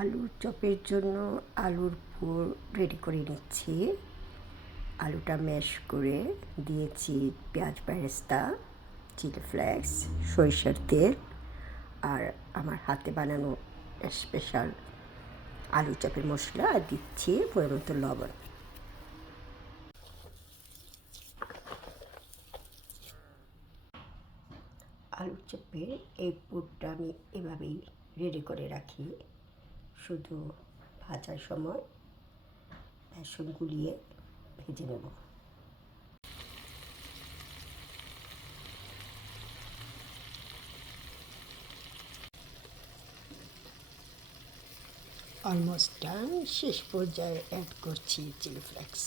আলুর চপের জন্য আলুর পুর রেডি করে নিচ্ছি। আলুটা ম্যাশ করে দিয়েছি পেঁয়াজ বেরেস্তা, চিলি ফ্লেক্স, সরিষার তেল আর আমার হাতে বানানো স্পেশাল আলু চপের মশলা, আর দিচ্ছি পরিমাণ মতো লবণ। আলুর চপের এই পুরটা আমি এভাবেই রেডি করে রাখি। শুধু ভাজার সময় বেসন গুলিয়ে ভেজে নেব। Almost done. শেষ পর্যায়ে অ্যাড করছি চিলি ফ্লেক্স।